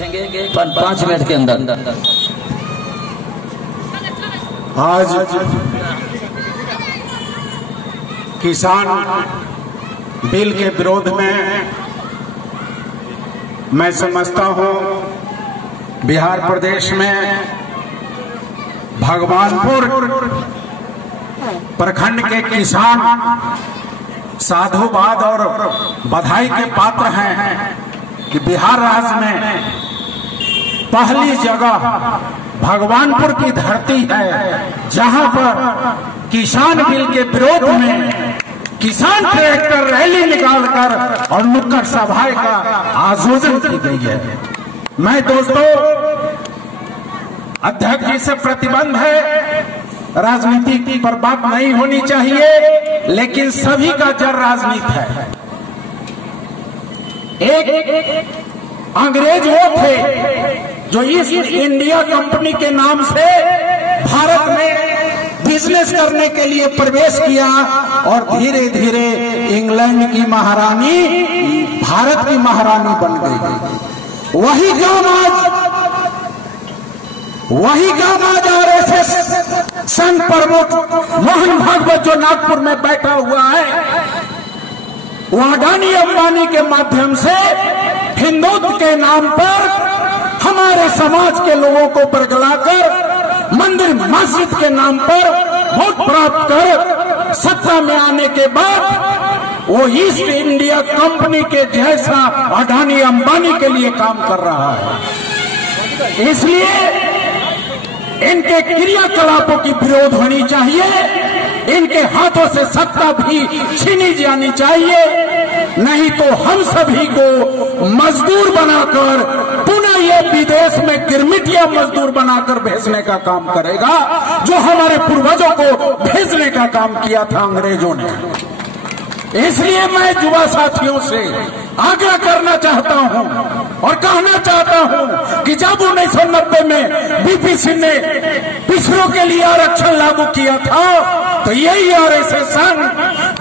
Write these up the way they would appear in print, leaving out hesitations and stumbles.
रखेंगे 5 मिनट के अंदर। आज किसान बिल के विरोध में मैं समझता हूं बिहार प्रदेश में भगवानपुर प्रखंड के किसान साधुवाद और बधाई के पात्र हैं कि बिहार राज्य में पहली जगह भगवानपुर की धरती है जहां पर किसान बिल के विरोध में किसान ट्रैक्टर रैली निकालकर और नुक्कड़ सभाएं का आयोजन की गई है। मैं दोस्तों अध्यक्ष जी से प्रतिबंध है, राजनीति पर बात नहीं होनी चाहिए, लेकिन सभी का जड़ राजनीति है। एक अंग्रेज वो थे जो ईस्ट इंडिया कंपनी के नाम से भारत में बिजनेस करने के लिए प्रवेश किया और धीरे धीरे इंग्लैंड की महारानी भारत की महारानी बन गई। वही काम आज आरएसएस संघ प्रमुख मोहन भागवत जो नागपुर में बैठा हुआ है, वो अडानी अंबानी के माध्यम से हिंदुत्व के नाम पर हमारे समाज के लोगों को बरगलाकर मंदिर मस्जिद के नाम पर वोट प्राप्त कर सत्ता में आने के बाद वो ईस्ट इंडिया कंपनी के जैसा अडानी अंबानी के लिए काम कर रहा है। इसलिए इनके क्रियाकलापों की विरोध होनी चाहिए, इनके हाथों से सत्ता भी छीनी जानी चाहिए, नहीं तो हम सभी को मजदूर बनाकर पुनः ये विदेश में गिरमिटिया मजदूर बनाकर भेजने का काम करेगा, जो हमारे पूर्वजों को भेजने का काम किया था अंग्रेजों ने। इसलिए मैं युवा साथियों से आग्रह करना चाहता हूं और कहना चाहता हूं कि जब 1990 में बीपी सिंह ने पिछड़ों के लिए आरक्षण लागू किया था, तो यही आरएसएस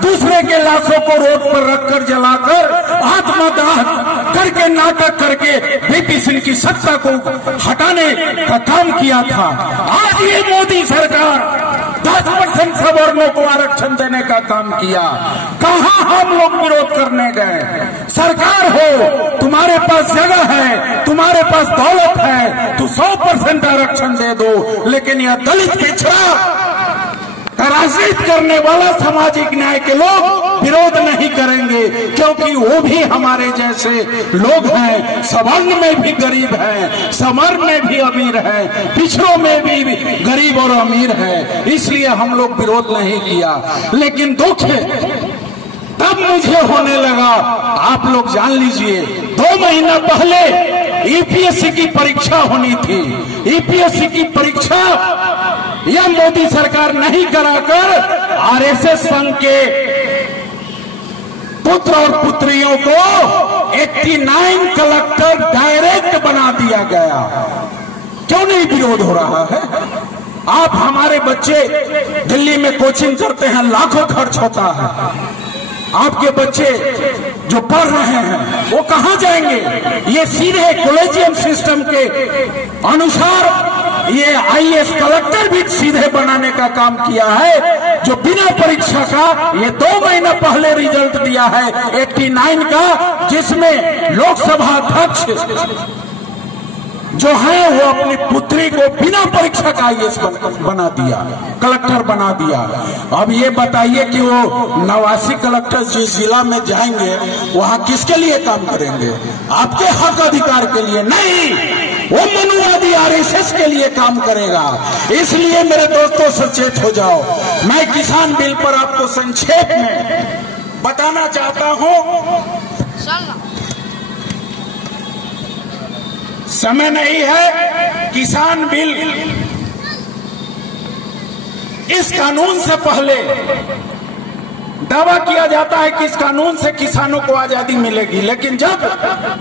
दूसरे के लाशों को रोड पर रखकर जलाकर आत्मदाह करके नाटक करके बीपी सिंह की सत्ता को हटाने का काम किया था। आज ये मोदी सरकार 10% सवर्णों को आरक्षण देने का काम किया। कहां हम लोग विरोध करने गए? सरकार हो, तुम्हारे पास जगह है, तुम्हारे पास दौलत है, तो 100% आरक्षण दे दो, लेकिन यह दलित पिछड़ा राजनीति करने वाला सामाजिक न्याय के लोग विरोध नहीं करेंगे, क्योंकि वो भी हमारे जैसे लोग हैं, सवर्ण में भी गरीब हैं, समर में भी अमीर है, पिछड़ों में भी गरीब और अमीर है। इसलिए हम लोग विरोध नहीं किया। लेकिन दुख तब मुझे होने लगा, आप लोग जान लीजिए, 2 महीना पहले ईपीएससी की परीक्षा होनी थी। ईपीएससी की परीक्षा यह मोदी सरकार नहीं कराकर आरएसएस संघ के पुत्र और पुत्रियों को 89 कलेक्टर डायरेक्ट बना दिया गया। क्यों नहीं विरोध हो रहा है? आप हमारे बच्चे दिल्ली में कोचिंग करते हैं, लाखों खर्च होता है। आपके बच्चे जो पढ़ रहे हैं वो कहां जाएंगे? ये सीधे कॉलेजियम सिस्टम के अनुसार ये आईएएस कलेक्टर भी सीधे बनाने का काम किया है, जो बिना परीक्षा का ये 2 महीना पहले रिजल्ट दिया है 89 का, जिसमें लोकसभा अध्यक्ष जो है वो अपनी पुत्री को बिना परीक्षा का आईएएस बना दिया, कलेक्टर बना दिया। अब ये बताइए कि वो 89 कलेक्टर जिस जिला में जाएंगे वहां किसके लिए काम करेंगे? आपके हक अधिकार के लिए नहीं, वो मनुवादी आरएसएस के लिए काम करेगा। इसलिए मेरे दोस्तों सचेत हो जाओ। मैं किसान बिल पर आपको संक्षेप में बताना चाहता हूं, समय नहीं है। किसान बिल, इस कानून से पहले दावा किया जाता है कि इस कानून से किसानों को आजादी मिलेगी, लेकिन जब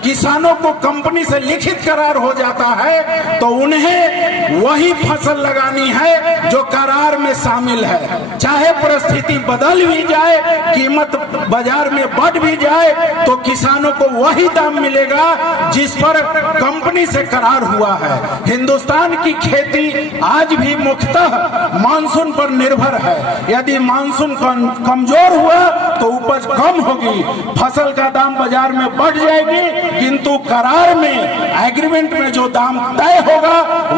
किसानों को कंपनी से लिखित करार हो जाता है तो उन्हें वही फसल लगानी है जो करार में शामिल है। चाहे परिस्थिति बदल भी जाए, कीमत बाजार में बढ़ भी जाए, तो किसानों को वही दाम मिलेगा जिस पर कंपनी से करार हुआ है। हिंदुस्तान की खेती आज भी मुख्यतः मानसून पर निर्भर है। यदि मानसून कमजोर हुआ तो उपज कम होगी, फसल का दाम बाजार में बढ़ जाएगी, किंतु करार में एग्रीमेंट में जो दाम तय होगा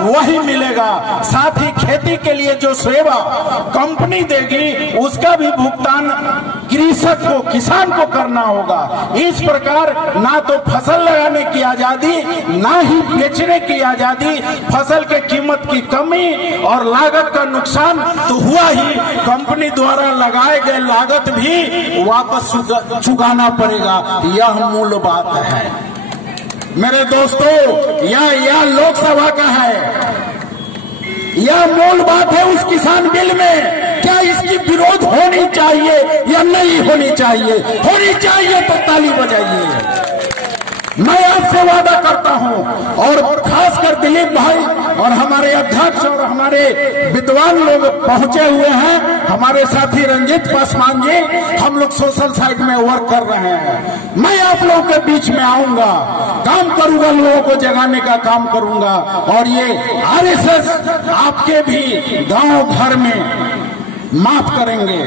वही मिलेगा। साथ ही खेती के लिए जो सेवा कंपनी देगी उसका भी भुगतान कृषक को, किसान को करना होगा। इस प्रकार ना तो फसल लगाने की आजादी, ना ही बेचने की आजादी, फसल के कीमत की कमी और लागत का नुकसान तो हुआ ही, कंपनी द्वारा लगाए गए लागत भी वापस चुकाना पड़ेगा। यह मूल बात है मेरे दोस्तों। यह लोकसभा का है, यह मूल बात है उस किसान बिल में। क्या इसकी विरोध होनी चाहिए या नहीं होनी चाहिए? होनी चाहिए तो ताली बजाइए। मैं आपसे वादा करता हूं, और खासकर दिलीप भाई और हमारे अध्यक्ष और हमारे विद्वान लोग पहुंचे हुए हैं, हमारे साथी रंजीत पासवान जी, हम लोग सोशल साइड में वर्क कर रहे हैं। मैं आप लोगों के बीच में आऊंगा, काम करूंगा, लोगों को जगाने का काम करूंगा। और ये आरएसएस आपके भी गांव घर में माफ करेंगे,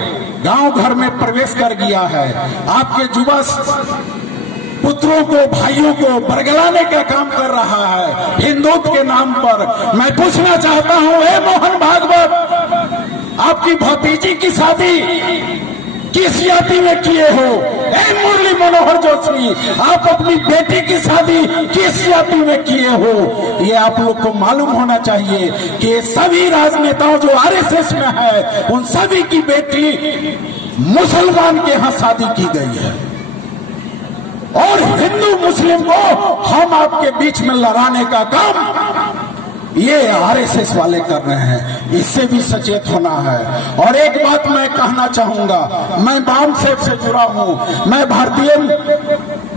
गांव घर में प्रवेश कर गया है। आपके युवा पुत्रों को, भाइयों को बरगलाने का काम कर रहा है हिंदुत्व के नाम पर। मैं पूछना चाहता हूं, हे मोहन भागवत, आपकी भतीजी की शादी किस जाति में किए हो? हे मुरली मनोहर जोशी, आप अपनी बेटी की शादी किस जाति में किए हो? ये आप लोग को मालूम होना चाहिए कि सभी राजनेताओं जो आरएसएस में है, उन सभी की बेटी मुसलमान के यहाँ शादी की गई है। और हिंदू मुस्लिम को हम आपके बीच में लड़ाने का काम ये आरएसएस वाले कर रहे हैं। इससे भी सचेत होना है। और एक बात मैं कहना चाहूंगा, मैं बाम सेठ से जुड़ा हूं, मैं भारतीय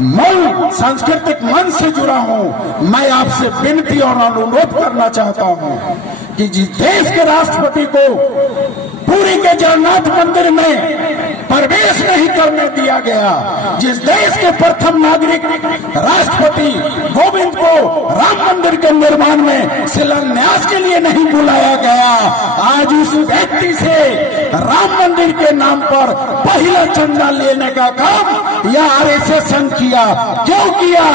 मूल सांस्कृतिक मंच से जुड़ा हूं। मैं आपसे विनती और अनुरोध करना चाहता हूं कि जिस देश के राष्ट्रपति को पुरी के जगन्नाथ मंदिर में प्रवेश नहीं करने दिया गया, जिस देश के प्रथम नागरिक राष्ट्रपति कोविंद को राम मंदिर के निर्माण में शिलान्यास के लिए नहीं बुलाया गया, आज उस व्यक्ति से राम मंदिर के नाम पर पहला चंदा लेने का काम यह आरएसएस संघ किया। क्यों किया?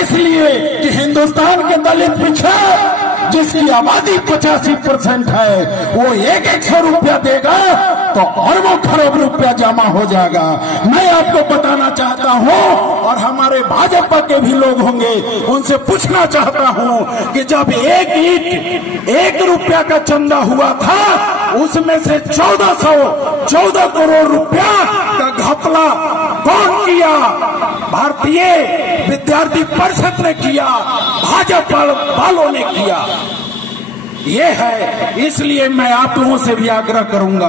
इसलिए कि हिंदुस्तान के दलित पिछड़ा जिसकी आबादी 85% है, वो 100 रुपया देगा तो अरबों खरब रुपया जमा हो जाएगा। मैं आपको बताना चाहता हूं, और हमारे भाजपा के भी लोग होंगे, उनसे पूछना चाहता हूं कि जब एक ईंट 1 रुपया का चंदा हुआ था, उसमें से 14 करोड़ रुपया का घपला कौन किया? भारतीय विद्यार्थी परिषद ने किया, भाजपा वालों ने किया। ये है, इसलिए मैं आप लोगों से भी आग्रह करूंगा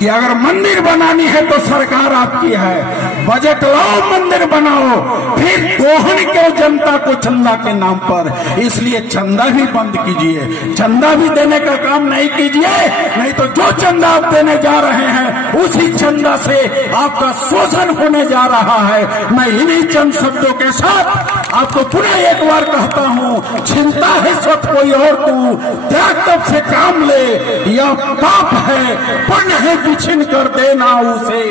कि अगर मंदिर बनानी है तो सरकार आपकी है, बजट लाओ, मंदिर बनाओ, फिर दोहन के जनता को चंदा के नाम पर। इसलिए चंदा भी बंद कीजिए, चंदा भी देने का काम नहीं कीजिए, नहीं तो जो चंदा आप देने जा रहे हैं उसी चंदा से आपका शोषण होने जा रहा है। मैं इन्हीं चंद शब्दों के साथ आपको पुनः एक बार कहता हूं, चिंता है स्वत कोई और तू, त्याग तब से काम ले, यह पाप है, पुण्य है बिछिन कर देना उसे,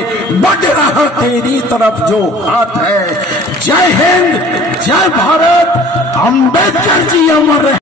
बढ़ रहा तेरी तरफ जो हाथ है। जय हिंद, जय भारत, अम्बेडकर जी अमर रहे।